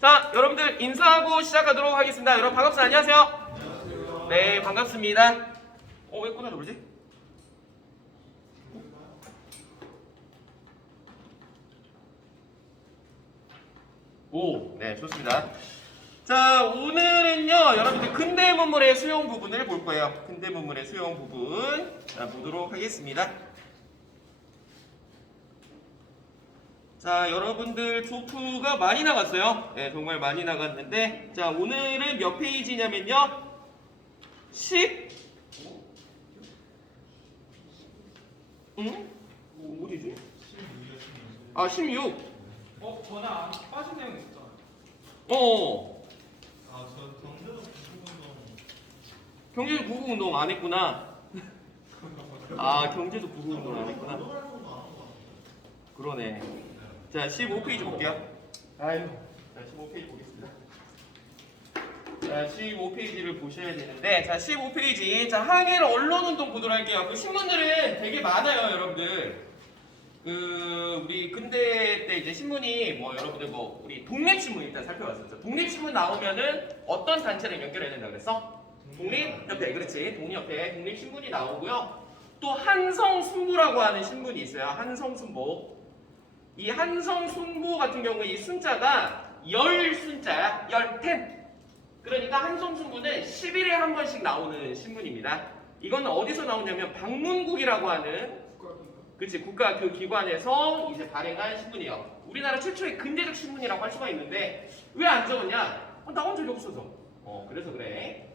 자, 여러분들 인사하고 시작하도록 하겠습니다. 여러분 반갑습니다. 안녕하세요. 네, 반갑습니다. 왜 끊어져 그러지? 네, 좋습니다. 자, 오늘은요, 여러분들 근대 문물의 수용 부분을 볼 거예요. 근대 문물의 수용 부분 보도록 하겠습니다. 자, 여러분들 조프가 많이 나갔어요. 네, 정말 많이 나갔는데, 자, 오늘은 몇 페이지냐면요, 16. 저는 안 빠진 내용 있잖아요. 저 경제도 구국운동 안 했구나. 경제도 구국운동 안 했구나. 그러네. 자, 15페이지 볼게요. 자, 15페이지 보겠습니다. 자, 15페이지를 보셔야 되는데, 자, 15페이지. 자, 항일 언론운동 보도록 할게요. 그 신문들은 되게 많아요, 여러분들. 우리 근대 때 이제 신문이 여러분들 우리 독립신문 일단 살펴봤었죠. 독립신문 나오면은 어떤 단체랑 연결해야 된다 그랬어? 독립협회, 그렇지. 독립협회, 독립신문이 나오고요. 또 한성순보라고 하는 신문이 있어요. 한성순보. 이 한성순보 같은 경우에 이 순자가 열순자야. 열텐. 그러니까 한성순보는 10일에 한 번씩 나오는 신문입니다. 이건 어디서 나오냐면 방문국이라고 하는 그치, 국가 그 기관에서 이제 발행한 신문이에요. 우리나라 최초의 근대적 신문이라고 할 수가 있는데 왜 안 적었냐? 나온 적이 없어서. 그래서 그래.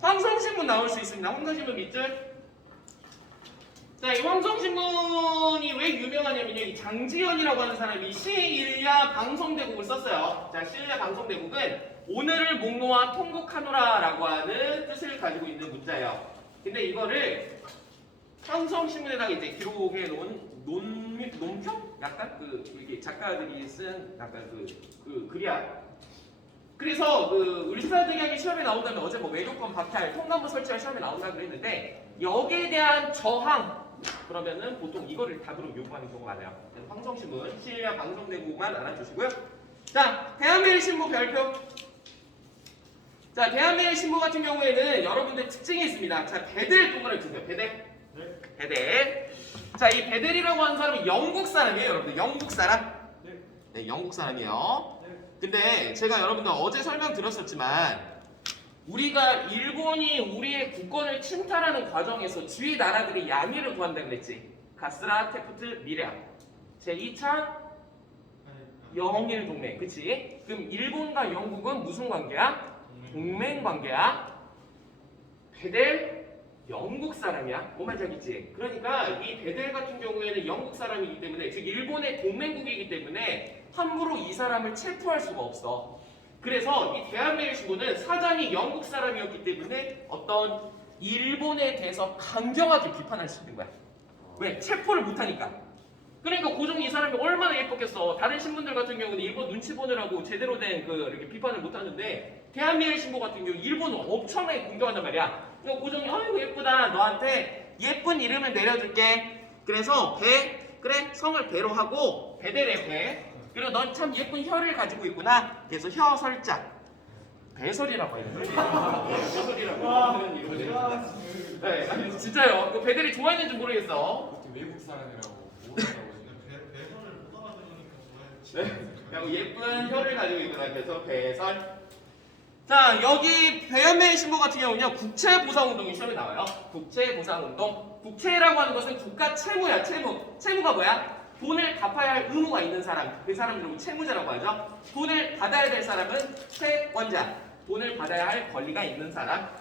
황성신문 나올 수 있습니다. 황성신문 밑줄. 자, 이 황성신문이 왜 유명하냐면요, 이 장지현이라고 하는 사람이 시일야 방성대국을 썼어요. 자, 시일야 방성대국은 오늘을 목놓아 통곡하노라라고 하는 뜻을 가지고 있는 문자예요. 근데 이거를 황성신문에다가 이제 기록해 놓은 논평? 약간 이렇게 작가들이 쓴 약간 그 글이야. 그래서 을사등양이 시험에 나온다면 어제 외교권 박탈, 통감부 설치가 시험에 나온다 그랬는데 여기에 대한 저항 그러면은 보통 이거를 답으로 요구하는 경우가 많아요. 황성신문, 시일야 방성대국만 알아주시고요. 자, 대한매일신보 별표. 자, 대한매일신보 같은 경우에는 여러분들 특징이 있습니다. 자, 베델 동그라미 주세요. 베델. 베델. 자, 이 베델이라고 하는 사람은 영국 사람이에요, 여러분들. 영국 사람. 네, 영국 사람이에요. 근데 제가 여러분들 어제 설명드렸었지만 우리가 일본이 우리의 국권을 침탈하는 과정에서 주위 나라들이 양해를 구한다 그랬지. 가스라, 테프트, 미랴. 제2차 영일 동맹. 그치? 그럼 일본과 영국은 무슨 관계야? 동맹 관계야. 베델 영국 사람이야. 뭔 말인지 알겠지? 그러니까 이 베델 같은 경우에는 영국 사람이기 때문에, 즉 일본의 동맹국이기 때문에 함부로 이 사람을 체포할 수가 없어. 그래서 이 대한매일신보는 사장이 영국 사람이었기 때문에 어떤 일본에 대해서 강경하게 비판할 수 있는 거야. 왜? 체포를 못하니까. 그러니까 고종이 이 사람이 얼마나 예뻤겠어. 다른 신문들 같은 경우는 일본 눈치 보느라고 제대로 된 이렇게 비판을 못하는데 대한매일신보 같은 경우 일본은 엄청나게 공격한단 말이야. 고종이 아이고 예쁘다, 너한테 예쁜 이름을 내려줄게. 그래서 그래 성을 배로 하고 베델의 배. 그리고 넌 참 예쁜 혀를 가지고 있구나. 그래서 혀설자. 배설이라고 해야 되나? 배설이라고 하는 이름을 내려준다. 네, 아니, 진짜요. 베델이 좋아했는지 모르겠어. 외국 사람이라고 배선을 못 알아들으니까 좋아해. 네, 예쁜 혀를 가지고 있구나. 그래서 배설. 자, 여기 대한매일신보 같은 경우는요, 국채보상운동이 시험에 나와요. 국채보상운동. 국채라고 하는 것은 국가 채무야, 채무. 채무가 뭐야? 돈을 갚아야 할 의무가 있는 사람. 그 사람을 채무자라고 하죠. 돈을 받아야 될 사람은 채권자. 돈을 받아야 할 권리가 있는 사람.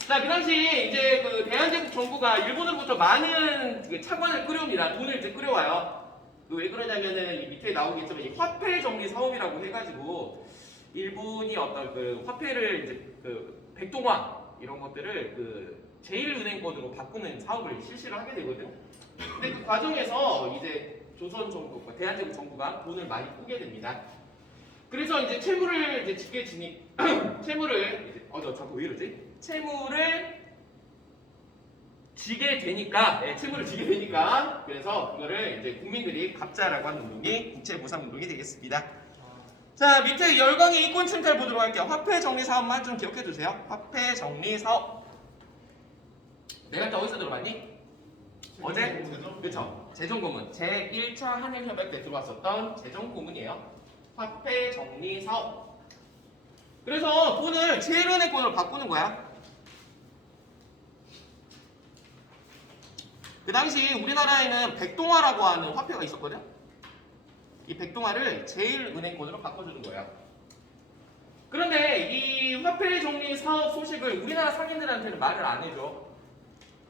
자, 그 당시 이제 대한제국 정부가 일본으로부터 많은 차관을 끌어옵니다. 돈을 이제 끌어와요. 왜 그러냐면은 이 밑에 나오겠지만 이 화폐 정리 사업이라고 해가지고 일본이 어떤 화폐를 이제 백동화 이런 것들을 제1은행권으로 바꾸는 사업을 실시를 하게 되거든. 근데 그 과정에서 이제 조선 정부, 대한제국 정부가 돈을 많이 꾸게 됩니다. 그래서 이제 채무를 이제 지게 지니 채무를 이제 너 자꾸 왜 이러지? 채무를 지게 되니까, 채무를 지게 되니까, 그래서 이거를 이제 국민들이 갚자라고 하는 운동이 국채보상운동이 되겠습니다. 자, 밑에 열강의 이권 침탈 보도록 할게요. 화폐 정리 사업만 좀 기억해 두세요. 화폐 정리 사업. 내가 또 어디서 들어봤니? 어제? 그쵸. 재정고문. 제1차 한일협약 때 들어왔었던 재정고문이에요. 화폐 정리 사업. 그래서 돈을 제일은행 돈으로 바꾸는 거야. 그 당시 우리나라에는 백동화라고 하는 화폐가 있었거든. 이 백동화를 제일은행권으로 바꿔주는 거야. 그런데 이 화폐 정리 사업 소식을 우리나라 상인들한테는 말을 안 해줘.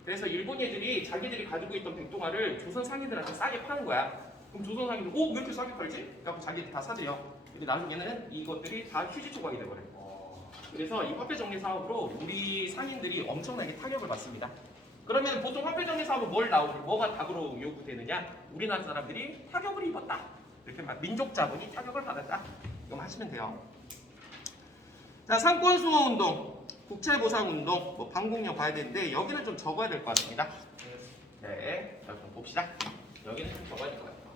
그래서 일본 애들이 자기들이 가지고 있던 백동화를 조선 상인들한테 싸게 파는 거야. 그럼 조선 상인들 왜 이렇게 싸게 팔지? 그래서 자기들이 다 사들여. 근데 나중에는 이것들이 다 휴지 조각이 돼버려. 그래서 이 화폐 정리 사업으로 우리 상인들이 엄청나게 타격을 받습니다. 그러면 보통 화폐 정리 사업은 뭐가 답으로 요구되느냐? 우리나라 사람들이 타격을 입었다. 이렇게 막 민족 자본이 타격을 받았다. 이거 하시면 돼요. 자, 상권 수호 운동, 국채 보상 운동, 뭐 방공령 봐야 되는데 여기는 좀 적어야 될 것 같습니다. 네, 자, 좀 봅시다. 여기는 좀 적어야 될 것 같아요.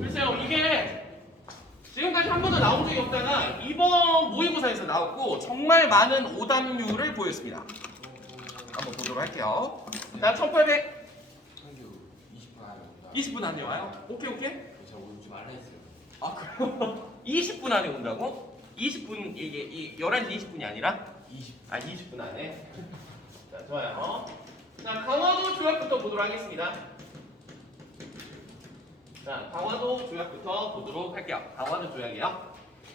글쎄요, 이게 지금까지 한 번도 나온 적이 없다가 이번 모의고사에서 나왔고 정말 많은 오답률을 보였습니다. 한번 보도록 할게요. 자, 1800. 20분 안에 와요? 오케이. 저 오지 말라 했어요. 아, 그럼 20분 안에 온다고? 20분 이게 11시 20분이 아니라 20분 안에. 자, 좋아요. 자, 강화도 조약부터 보도록 하겠습니다. 자, 강화도 조약부터 보도록 할게요. 강화도 조약이요.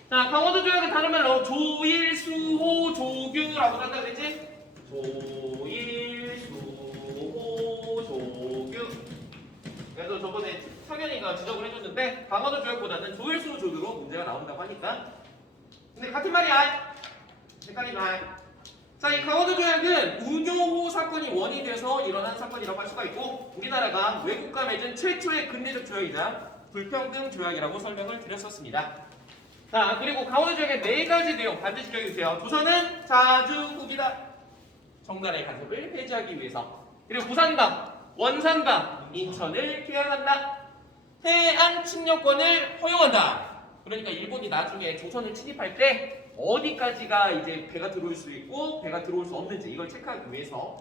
자, 강화도 조약은 다른 말로 조일, 수호, 조규라고 한다 그랬지? 조일, 수호, 조규. 그래서 저번에 성현이가 지적을 해줬는데 강화도 조약보다는 조일, 수호, 조규로 문제가 나온다고 하니까. 근데 같은 말이야. 헷갈리지 마. 자, 이 강화도 조약은 운용호 사건이 원인이 돼서 일어난 사건이라고 할 수가 있고 우리나라가 외국과 맺은 최초의 근대적 조약이자 불평등 조약이라고 설명을 드렸었습니다. 자, 그리고 강화도 조약의 4가지 내용 반드시 기억해주세요. 조선은 자주국이다. 정나라의 간섭을 폐지하기 위해서. 그리고 부산과 원산과 인천을 개항한다. 해안 침략권을 허용한다. 그러니까 일본이 나중에 조선을 침입할 때 어디까지가 이제 배가 들어올 수 있고 배가 들어올 수 없는지 이걸 체크하기 위해서.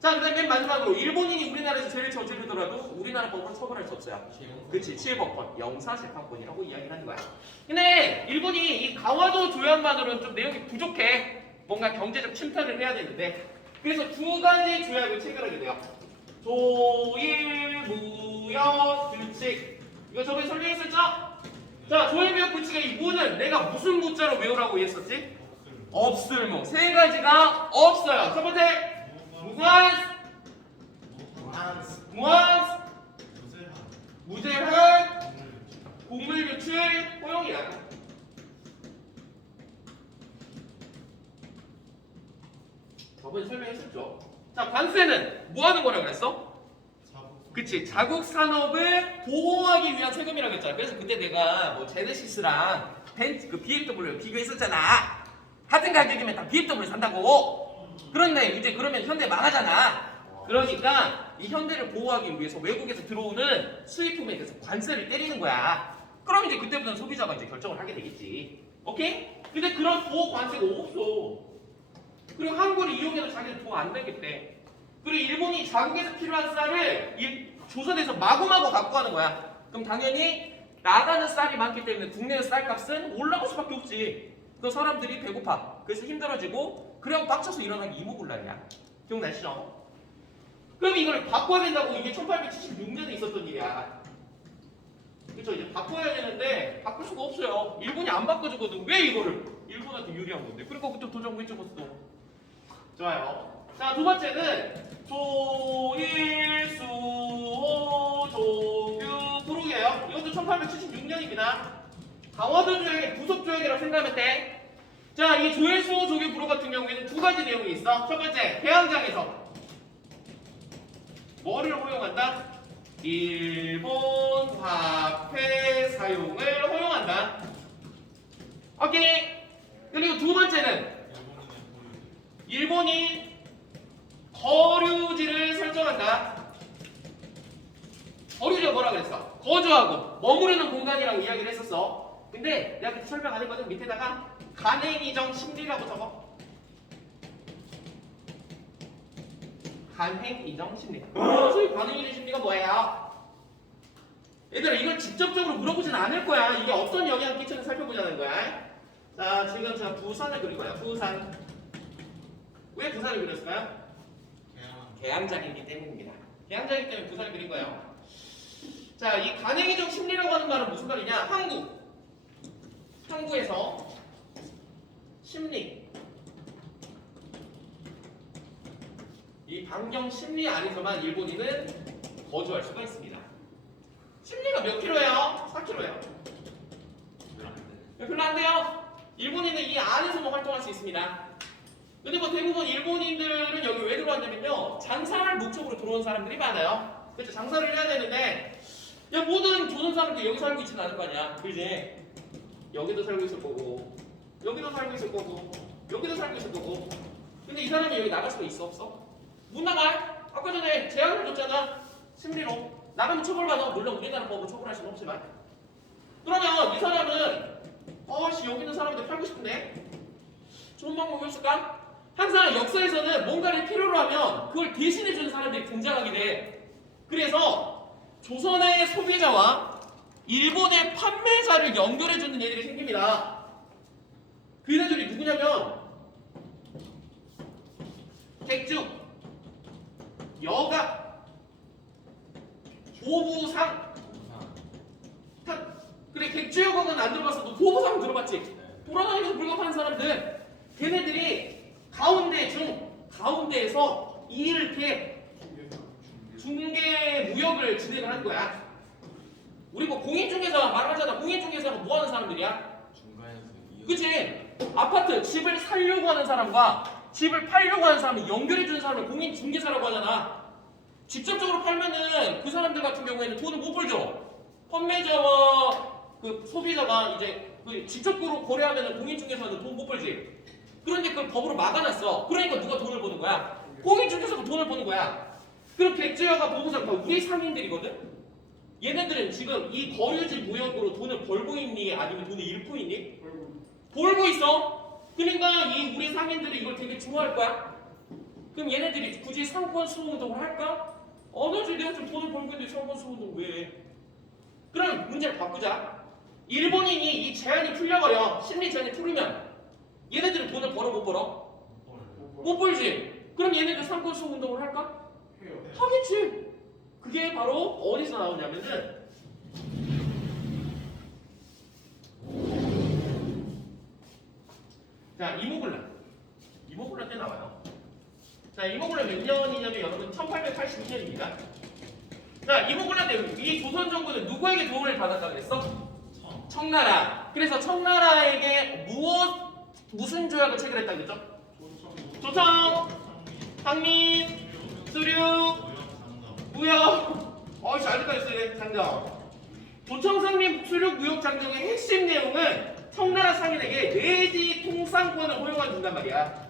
자, 그 다음에 맨 마지막으로 일본인이 우리나라에서 죄를 저지르더라도 우리나라 법으로 처벌할 수 없어요. 그치, 칠법권, 영사재판권이라고 이야기를 하는 거야. 근데 일본이 이 강화도 조약만으로는 좀 내용이 부족해. 뭔가 경제적 침탈을 해야 되는데 그래서 2가지 조약을 체결하게 돼요. 조일, 무역, 규칙. 이거 저번에 설명했었죠? 자, 조일무역 규칙의 이 무는 내가 무슨 무자로 외우라고 했었지? 없을무. 3가지가 없어요. 첫 번째, 무한스, 무제한, 곡물유출, 허용이야. 저번에 설명했었죠. 자, 관세는 뭐 하는 거라 그랬어? 그치, 자국 산업을 보호하기 위한 세금이라고 했잖아. 그래서 그때 내가 뭐 제네시스랑 벤츠, 그 BMW 비교했었잖아. 같은 가격이면 다 BMW 산다고. 그런데 이제 그러면 현대 망하잖아. 그러니까 이 현대를 보호하기 위해서 외국에서 들어오는 수입품에 대해서 관세를 때리는 거야. 그럼 이제 그때부터는 소비자가 이제 결정을 하게 되겠지. 오케이? 근데 그런 보호 관세가 없어. 그리고 한국을 이용해도 자기는 돈 안 내겠대. 그리고 일본이 자국에서 필요한 쌀을 조선에서 마구마구 갖고 가는 거야. 그럼 당연히 나가는 쌀이 많기 때문에 국내의 쌀값은 올라갈 수밖에 없지. 그래서 사람들이 배고파. 그래서 힘들어지고 그냥 빡쳐서 일어나는 게 이모군란이야. 기억나시죠? 그럼 이걸 바꿔야 된다고. 이게 1876년에 있었던 일이야. 그쵸? 이제 바꿔야 되는데 바꿀 수가 없어요. 일본이 안 바꿔주거든. 왜 이거를? 일본한테 유리한 건데. 그러니까 그때 도장 왜 찍었어? 좋아요. 자, 2번째는 조일, 수호, 조규, 부록이에요. 이것도 1876년입니다. 강화도 조약의 부속 조약이라고 생각하면 돼. 자, 이 조일, 수호, 조규, 부록 같은 경우에는 2가지 내용이 있어. 첫 번째, 해양장에서 뭐를 허용한다? 일본 화폐 사용을 허용한다. 오케이. 그리고 2번째는 일본이 거류지를 설정한다. 거류지가 뭐라 그랬어? 거주하고 머무르는 공간이라고 이야기를 했었어. 근데 내가 그때 설명 안 했거든. 밑에다가 간행이정 심리라고 적어. 간행이정 심리. 소위 간행이정 심리가 뭐예요? 얘들아 이걸 직접적으로 물어보진 않을 거야. 이게 어떤 영향을 끼치는지 살펴보자는 거야. 자 지금 제가 부산을 그리고요. 부산. 왜 부산을 그렸을까요? 개항장이기 때문입니다. 개항장이기 때문에 부산을 그린 거예요. 자, 이 간행이정 심리라고 하는 말은 무슨 말이냐? 항구에서 심리. 이 반경 심리 안에서만 일본인은 거주할 수가 있습니다. 심리가 몇 킬로예요? 4킬로예요. 별로 안 돼요. 일본인은 이 안에서만 활동할 수 있습니다. 근데 뭐 대부분 일본인들은 여기 왜 들어왔냐면요. 장사할 목적으로 들어온 사람들이 많아요. 그렇죠. 장사를 해야 되는데 야 모든 조선 사람들 여기 살고 있지는 않을 거 아니야. 그지? 여기도 살고 있을 거고 여기도 살고 있을 거고 여기도 살고 있을 거고 근데 이 사람이 여기 나갈 수가 있어 없어? 못 나가. 아까 전에 제한을 줬잖아. 심리로. 나가면 처벌받아. 물론 우리나라 법으로 처벌할 수는 없지만 그러면 이 사람은 어씨 여기 있는 사람들 팔고 싶은데 좋은 방법이 있을까? 항상 역사에서는 뭔가를 필요로 하면 그걸 대신해주는 사람들이 등장하게 돼. 그래서 조선의 소비자와 일본의 판매자를 연결해주는 애들이 생깁니다. 그 애들이 누구냐면 객주, 여가, 보부상. 그래 객주 여가는 안 들어봤어. 너 보부상 들어봤지? 돌아다니면서 물건 파는 사람들. 걔네들이 가운데에서 이렇게 중개 무역을 진행을 하는 거야. 우리 뭐 공인중개사 말하잖아. 공인중개사가 뭐 하는 사람들이야? 그치? 아파트 집을 사려고 하는 사람과 집을 팔려고 하는 사람을 연결해주는 사람을 공인중개사라고 하잖아. 직접적으로 팔면은 그 사람들 같은 경우에는 돈을 못 벌죠. 판매자와 그 소비자가 이제 그 직접적으로 거래하면은 공인중개사는 돈 못 벌지. 그런데 그걸 법으로 막아놨어. 그러니까 누가 돈을 버는 거야? 공인중개사가 돈을 버는 거야. 그럼 객주여가 보부상 다 우리 상인들이거든? 얘네들은 지금 이 거류지 무역으로 돈을 벌고 있니? 아니면 돈을 잃고 있니? 벌고 있어. 그러니까 이 우리 상인들이 이걸 되게 좋아할 거야. 그럼 얘네들이 굳이 상권 수운동을 할까? 나지 내가 좀 돈을 벌고 있는데 상권 수운동 왜 해? 그럼 문제를 바꾸자. 일본인이 이 제한이 풀려버려. 심리 제한이 풀리면 얘네들은 돈을 벌어 못 벌어? 못 벌지. 그럼 얘네들 상권 수운동을 할까? 하겠지. 그게 바로 어디서 나오냐면은 자 이모군란 때 나와요. 자 이모군란 몇 년이냐면 여러분 1882년입니다. 자 이모군란 때 이 조선 정부는 누구에게 도움을 받았다 그랬어? 청나라. 그래서 청나라에게 무슨 조약을 체결했다 그랬죠? 조청, 상민, 수륙, 무역. 잘 듣고 있어요. 장정. 조청상민 수륙 무역 장정의 핵심 내용은 청나라 상인에게 내지 통상권을 허용해 준단 말이야.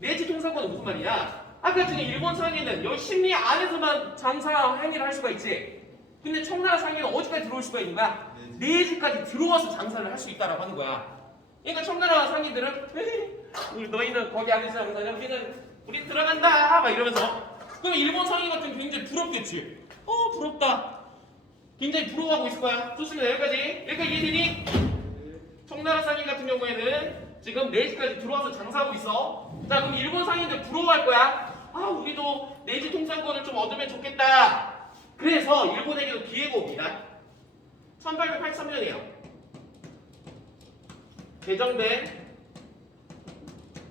내지 통상권은 무슨 말이야? 아까 지금 일본 상인은 여기 심리 안에서만 장사 행위를 할 수가 있지. 근데 청나라 상인은 어디까지 들어올 수가 있는 거야? 내지까지 들어와서 장사를 할 수 있다라고 하는 거야. 그러니까 청나라 상인들은 너희는 거기 안에서 장사냐? 우리 들어간다 막 이러면서. 그럼 일본 상인 같은 경우 굉장히 부럽겠지. 부럽다. 굉장히 부러워하고 있을 거야. 좋습니다. 여기까지 이해되니? 청나라 상인 같은 경우에는 지금 4시까지 들어와서 장사하고 있어. 자 그럼 일본 상인들 부러워할 거야. 우리도 내지 통상권을 좀 얻으면 좋겠다. 그래서 일본에게도 기회가 옵니다. 1883년이에요. 개정된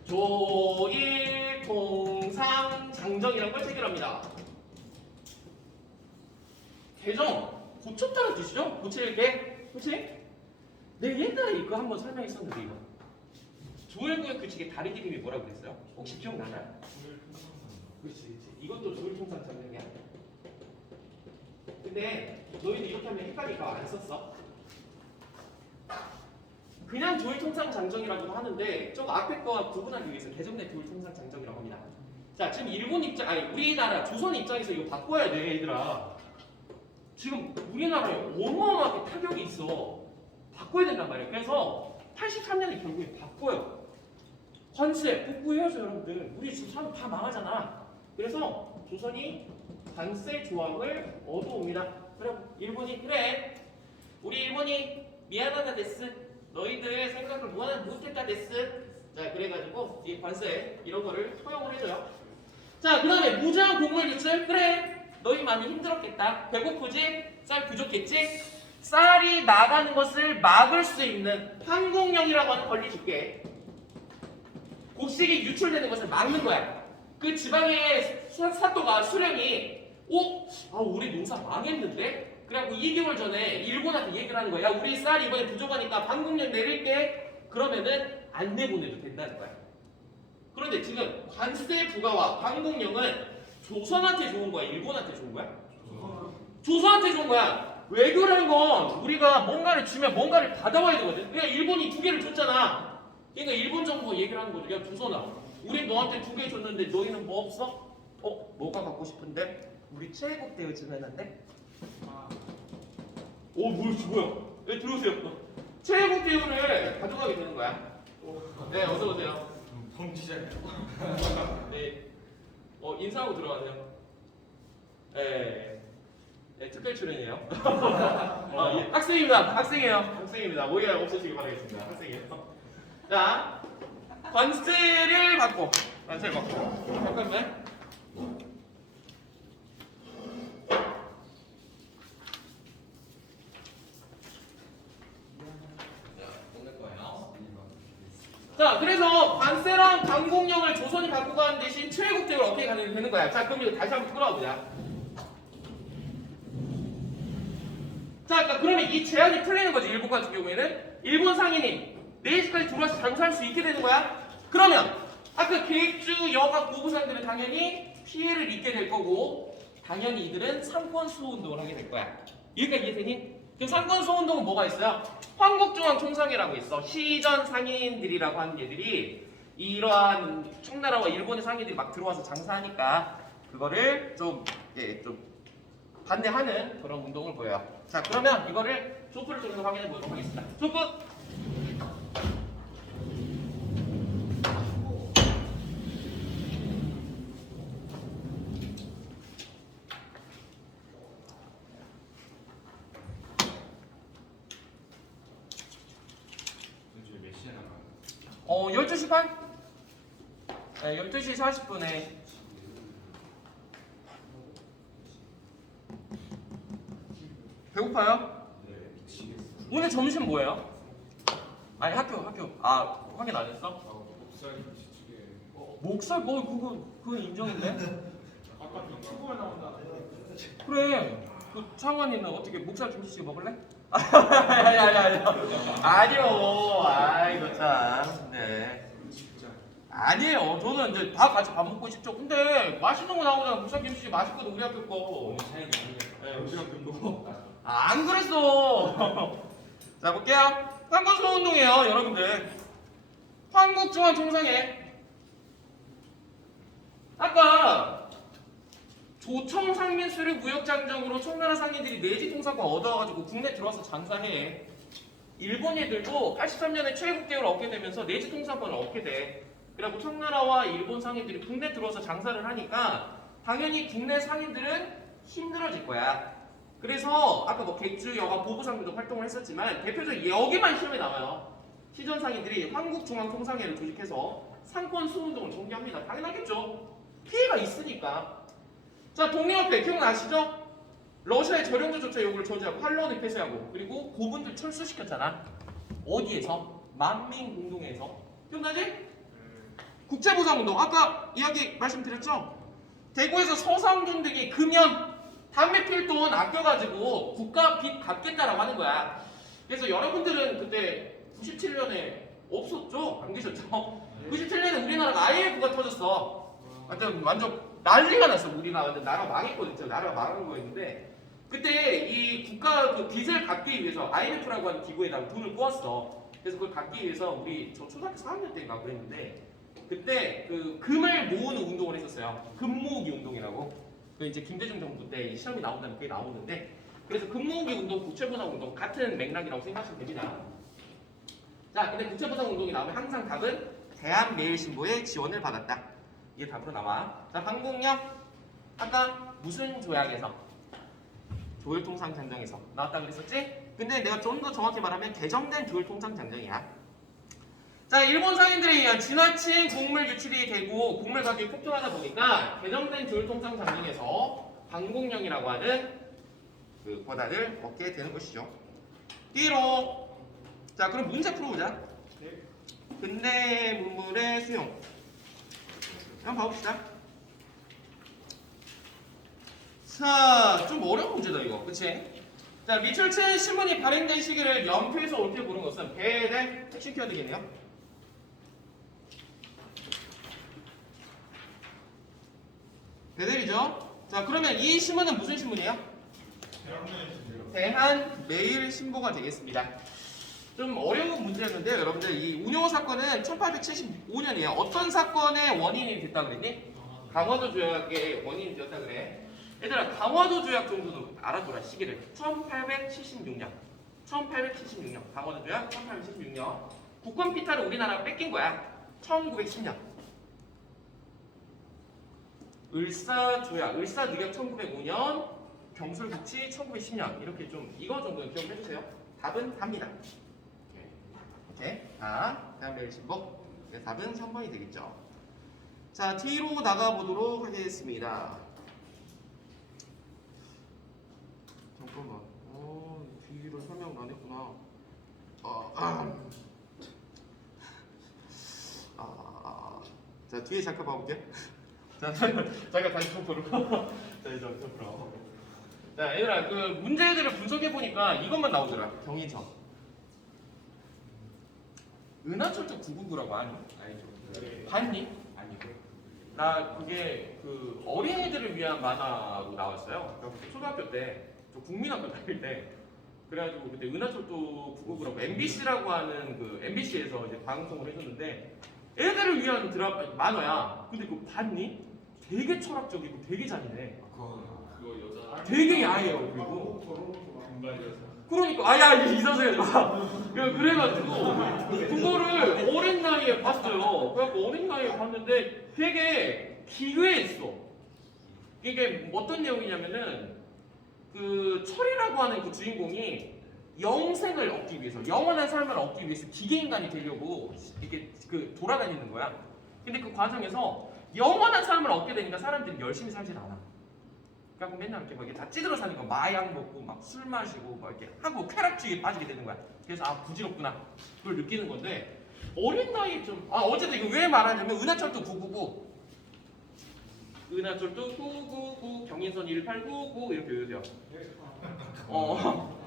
조일통상장정이라는 걸 체결합니다. 개정 고쳤다는 뜻이죠? 고칠 그치? 내가 옛날에 이거 한번 설명했었는데 이거 조일구역 규칙의 다른 이름이 뭐라고 그랬어요? 혹시 기억나나요? 그렇지. 이것도 조일통상장정이야. 근데 너희는 이렇게 하면 헷갈릴까 안 썼어? 그냥 조일통상장정이라고도 하는데 저 앞에 거와 구분하기 위해서 개정된 조일통상장정이라고 합니다. 자 지금 일본 입장 우리나라 조선 입장에서 이거 바꿔야 돼 얘들아. 지금 우리나라에 어마어마하게 타격이 있어. 바꿔야 된단 말이에요. 그래서 83년에 결국에 바꿔요. 관세 복구해야죠, 여러분들. 우리 지금 사람 다 망하잖아. 그래서 조선이 관세 조항을 얻어옵니다. 그래, 일본이 그래. 우리 일본이 미안하다 데스. 너희들 생각을 못했다 데스. 자, 그래가지고 이 관세 이런 거를 허용을 해줘요. 자, 그 다음에 무제한 곡물 유출. 그래. 너희 많이 힘들었겠다. 배고프지? 쌀 부족했지? 쌀이 나가는 것을 막을 수 있는 판공령이라고 하는 권리 줄게. 곡식이 유출되는 것을 막는 거야. 그 지방의 사또가 수령이 우리 농사 망했는데? 그래갖고 2개월 전에 일본한테 얘기를 하는 거야. 야, 우리 쌀 이번에 부족하니까 판공령 내릴게. 그러면은 안 내보내도 된다는 거야. 그런데 지금 관세 부과와 판공령은 조선한테 좋은 거야? 일본한테 좋은 거야? 조선한테 좋은 거야. 외교라는 건 우리가 뭔가를 주면 뭔가를 받아와야 되거든. 그러니까 일본이 2개를 줬잖아. 그러니까 일본 정부가 얘기를 하는 거죠. 야, 조선아, 우리 너한테 2개 줬는데 너희는 뭐 없어? 뭐가 갖고 싶은데? 우리 최애국 대우 주면 안 돼? 뭐야? 네, 들어오세요. 최애국 대우를 가져가게 되는 거야. 네, 어서 오세요. 범지자예요. 네, 인사하고 들어가세요. 네, 특별 출연이에요. 예, 학생입니다. 학생입니다. 오해 없으시길 바라겠습니다. 학생이에요. 자, 관세를 받고. 잠깐만. 자, 그래서 관세랑 방공령을 조선이 갖고 가는 대신 최애국 대우를 얻게 되는 거야. 자, 그럼 이거 다시 한번 끌어보자. 자, 그러니까 그러면 이 제한이 풀리는 거지. 일본 같은 경우에는 일본 상인이 4시까지 들어와서 장사할 수 있게 되는 거야. 그러면 아까 계획주 여가 보부상들은 당연히 피해를 입게 될 거고, 당연히 이들은 상권 수호 운동을 하게 될 거야. 여기까지 이해되니? 그럼 상권 수호 운동은 뭐가 있어요? 황국중앙총상회라고 있어. 시전 상인들이라고 하는 얘들이 이러한 청나라와 일본의 상인들이 막 들어와서 장사하니까 그거를 좀 반대하는 그런 운동을 보여요. 자, 그러면 이거를 조프를 통해서 확인해 보도록 하겠습니다. 조프! 몇 시에 나가요? 12시 반? 네, 12시 40분에. 배고파요? 네, 미치겠어. 오늘 점심 뭐예요? 아니, 학교. 확인 안 했어? 목살 김치찌개. 목살 그거 인정인데? 아까 유튜브에 나온다. 그래. 그 창원이는 어떻게 목살 김치찌개 먹을래? 야야야야. 아니요. 아이고 참. 네. 진짜. 아니에요. 저는 이제 같이 밥 먹고 싶죠. 근데 맛있는 거 나오잖아. 목살 김치찌개 맛있거든. 우리 학교 거. 차이가 네, 우리 학교 거. 안 그랬어. 자, 볼게요. 상권수호 운동이에요, 여러분들. 한국중앙총상회. 아까 조청 상민수를 무역장정으로 청나라 상인들이 내지 통상권 얻어가지고 국내 들어와서 장사해. 일본 애들도 83년에 최애국 대우를 얻게 되면서 내지 통상권을 얻게 돼. 그리고 청나라와 일본 상인들이 국내 들어와서 장사를 하니까 당연히 국내 상인들은 힘들어질 거야. 그래서 아까 뭐 객주, 여가, 보부상들도 활동을 했었지만 대표적으로 여기만 시험에 나와요. 시전 상인들이 한국중앙통상회를 조직해서 상권 수운동을 전개합니다. 당연하겠죠. 피해가 있으니까. 자, 독립협회 기억나시죠? 러시아의 저령조조차 요구를 저지하고 활론을 폐쇄하고 그리고 고분들 철수시켰잖아. 어디에서? 만민공동회에서. 기억나지? 국제보상운동. 아까 이야기 말씀드렸죠? 대구에서 서상돈 등이 금연 담배 필 돈 아껴가지고 국가 빚 갚겠다라고 하는 거야. 그래서 여러분들은 그때 97년에 없었죠? 안 계셨죠? 97년에 우리나라가 IMF가 터졌어. 완전 난리가 났어. 우리나라. 근데 나라 망했거든. 진짜 나라가 망한 거였는데 그때 이 국가 그 빚을 갚기 위해서 IMF라고 하는 기구에다가 돈을 모았어. 그래서 그걸 갚기 위해서 우리 저 초등학교 4학년 때인가 그랬는데 그때 그 금을 모으는 운동을 했었어요. 금 모으기 운동이라고. 그 이제 김대중 정부 때 시험이 나온다면 그게 나오는데 그래서 근무기 운동, 구체보상 운동 같은 맥락이라고 생각하시면 됩니다. 자, 근데 구체보상 운동이 나오면 항상 답은 대한매일신보에 지원을 받았다. 이게 답으로 나와. 자, 방공력 아까 무슨 조약에서? 조율통상장정에서 나왔다 그랬었지? 근데 내가 좀 더 정확히 말하면 개정된 조율통상장정이야. 자, 일본 상인들에 의한 지나친 곡물 유출이 되고 곡물 가격이 폭등하다 보니까 개정된 조율통상장정에서 방공령이라고 하는 그 권한을 얻게 되는 것이죠. 뒤로 자, 그럼 문제 풀어보자. 근대 문물의 수용. 한번 봐봅시다. 자, 좀 어려운 문제다 이거, 그치? 자, 미출체 신문이 발행된 시기를 연표에서 옳게 보는 것은 배에 대한 핵심 키워드 되겠네요. 배들이죠. 자, 그러면 이 신문은 무슨 신문이에요? 대한매일신보가 되겠습니다. 좀 어려운 문제였는데요, 여러분들. 이 운용 사건은 1875년이에요. 어떤 사건의 원인이 됐다 그랬니? 강화도 조약의 원인이 되었다 그래. 얘들아, 강화도 조약 정도는 알아둬라, 시기를. 1876년. 강화도 조약 1876년. 국권 피탈을 우리나라가 뺏긴 거야. 1910년. 을사조약, 을사늑약 1905년, 경술국치 1910년. 이렇게 좀 이거 정도는 기억해 주세요. 답은 답니다. 오케이. 자, 대한매일신보. 답은 3번이 되겠죠. 자, 뒤로 나가보도록 하겠습니다. 잠깐만. 뒤로 설명 안 했구나. 자, 뒤에 잠깐 봐볼게요. 자, 잠깐 다시 좀 보고. 자, 이제 좀 풀어. 자, 얘들아, 그 문제들을 분석해보니까 이것만 나오더라. 경인청. 은하철도 999라고 아니? 아니죠. 봤니? 아니고. 나 그게 그 어린이들을 위한 만화로 나왔어요. 초등학교 때, 저 국민학교 다닐 때. 그래가지고 그때 은하철도 999라고 MBC라고 하는 그 MBC에서 이제 방송을 해줬는데 애들을 위한 만화야. 근데 그거 봤니? 되게 철학적이고 되게 잔인해. 그거 여자. 되게 야해요. 그리고 금발이어서. 그러니까 아야 이게 이사세요. 그래가지고 그거를 어린 나이에 봤어요. 그래갖고 어린 나이에 봤는데 되게 기괴했어. 이게 어떤 내용이냐면은 그 철이라고 하는 그 주인공이 영생을 얻기 위해서, 영원한 삶을 얻기 위해서 기계 인간이 되려고 이렇게 그 돌아다니는 거야. 근데 그 과정에서 영원한 삶을 얻게 되니까 사람들이 열심히 살진 않아. 그래갖고 맨날 이렇게 막 이렇게 다 찌들어 사니까 마약 먹고 막 술 마시고 막 이렇게 하고 쾌락주의에 빠지게 되는 거야. 그래서 아, 부질없구나, 그걸 느끼는 건데 어린 나이에 좀 어쨌든 이거 왜 말하냐면 은하철도 999, 은하철도 999, 경인선 1899 이렇게 외우세요.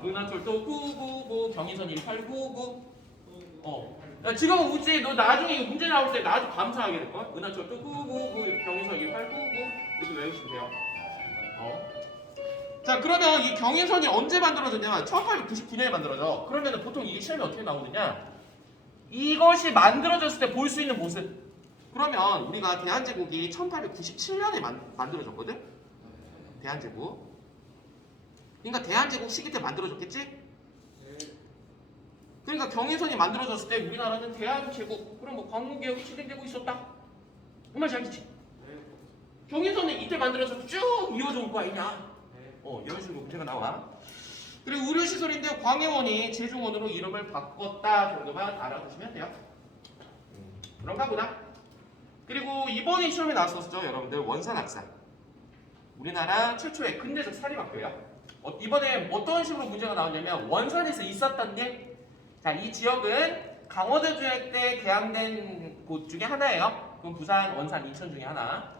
은하철도 999, 경인선 1899. 야, 지금은 웃지. 너 나중에 이거 문제 나올 때 나 아주 감사하게 될걸. 은하철도 999, 경인선 1899 이렇게 외우시면 돼요. 자, 그러면 이 경인선이 언제 만들어졌냐면 1899년에 만들어져. 그러면 보통 이게 시험에 어떻게 나오느냐, 이것이 만들어졌을 때 볼 수 있는 모습. 그러면 우리가 대한제국이 1897년에 만들어졌거든. 대한제국. 그러니까 대한제국 시기 때 만들어졌겠지? 그러니까 경인선이 만들어졌을 때 우리나라는 대한제국, 그럼 뭐 광무개혁이 진행되고 있었다. 그 말인지 알겠지? 경인선은 이때 만들어서 쭉 이어져 올 거 아니냐? 이런 식으로 문제가 나와. 그리고 의료시설인데 광해원이 제중원으로 이름을 바꿨다 정도만 알아두시면 돼요. 그런가 보다. 그리고 이번에 시험에 나왔었죠, 여러분들. 원산학사. 우리나라 최초의 근대적 사립학교예요. 이번에 어떤 식으로 문제가 나왔냐면 원산에서 있었던 일. 자, 이 지역은 강화도 조약 때 개항된 곳 중에 하나예요. 그럼 부산, 원산, 인천 중에 하나.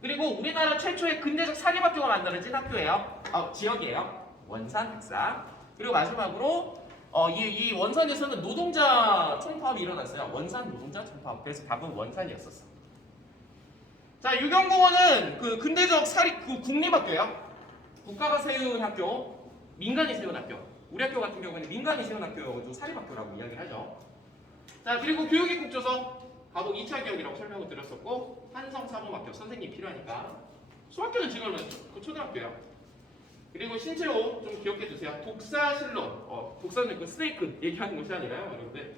그리고 우리나라 최초의 근대적 사립학교가 만들어진 학교예요. 지역이에요. 원산학사. 그리고 마지막으로 이 원산에서는 노동자 총파업이 일어났어요. 원산 노동자 총파업. 그래서 답은 원산이었었어. 자, 유경공원은 그 근대적 사립 그 국립학교예요. 국가가 세운 학교, 민간이 세운 학교. 우리 학교 같은 경우는 민간이 세운 학교여가지고 사립학교라고 이야기를 하죠. 자, 그리고 교육의 국조서 가복 2차 기억이라고 설명을 드렸었고, 한성사범학교 선생님이 필요하니까. 수학교는 지금은 그 초등학교예요. 그리고 신체로 좀 기억해 두세요. 독사실록, 독사는 그 스네이크 얘기하는 것이 아니라요, 여러분들.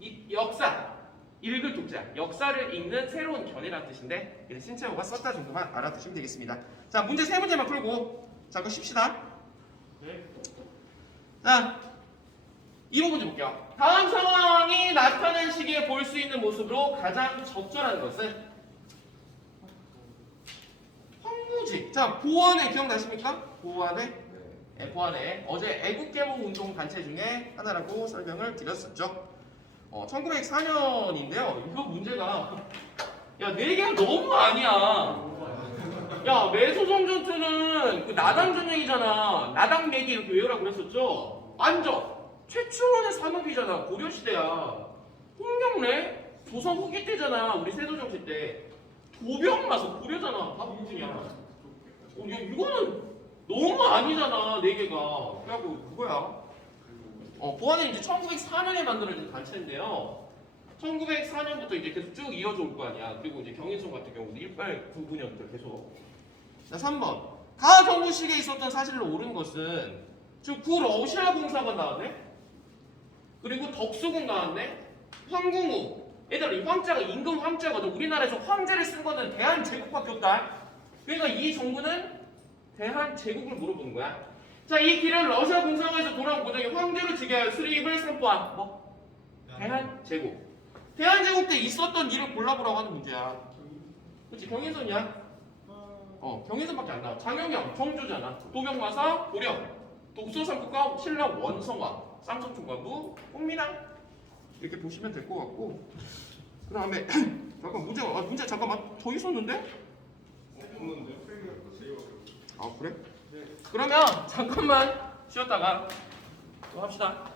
이 역사, 읽을 독자, 역사를 읽는 새로운 견해라는 뜻인데, 그래서 신체호가 썼다 정도만 알아두시면 되겠습니다. 자, 문제 세 문제만 풀고, 자, 그거 쉽시다. 네. 자, 2번 문제 볼게요. 다음 상황이 나타난 시기에 볼 수 있는 모습으로 가장 적절한 것은 황무지. 자, 보안회 기억나십니까? 보안회? 네, 보안회. 어제 애국개몽 운동 단체 중에 하나라고 설명을 드렸었죠. 1904년인데요. 이거 문제가 야, 4개가 너무 아니야. 야, 매소성 전투는 그 나당 전쟁이잖아. 나당 매기 이렇게 외우라고 그랬었죠. 완전 최초의 산업이잖아. 고려시대야. 홍경래 조선 후기 때잖아. 우리 세도정치 때. 도병 나서 고려잖아. 다 무슨이야. 이거는 너무 아니잖아. 4개가. 그래갖고 그거야. 보안은 이제 1904년에 만들어진 단체인데요. 1904년부터 이제 계속 쭉 이어져 올 거 아니야. 그리고 이제 경인선 같은 경우도 1899년부터 계속. 자, 3번. 가정부식에 있었던 사실로 옳은 것은 지금 구러시아 공사가 나왔네. 그리고 덕수궁 나왔네. 황궁우. 얘들아, 이 황자가 임금 황자거든. 우리나라에서 황제를 쓴 거는 대한제국밖에 없다. 그러니까 이 정부는 대한제국을 물어보는 거야. 자, 이 길은 러시아 공사관에서 돌아온 고정이 황제를 즉위하여 수립을 선포한 대한제국. 대한제국 때 있었던 일을 골라보라고 하는 문제야. 그렇지, 경인선이야. 경인선밖에 안 나와. 장영영, 정조잖아. 도병마사, 고령, 독소삼국과 신라 원성왕, 쌍성총관부, 꽃미남. 이렇게 보시면 될 것 같고. 그 다음에 잠깐 문제 잠깐만 더 있었는데? 아, 그래? 그러면 잠깐만 쉬었다가 또 합시다.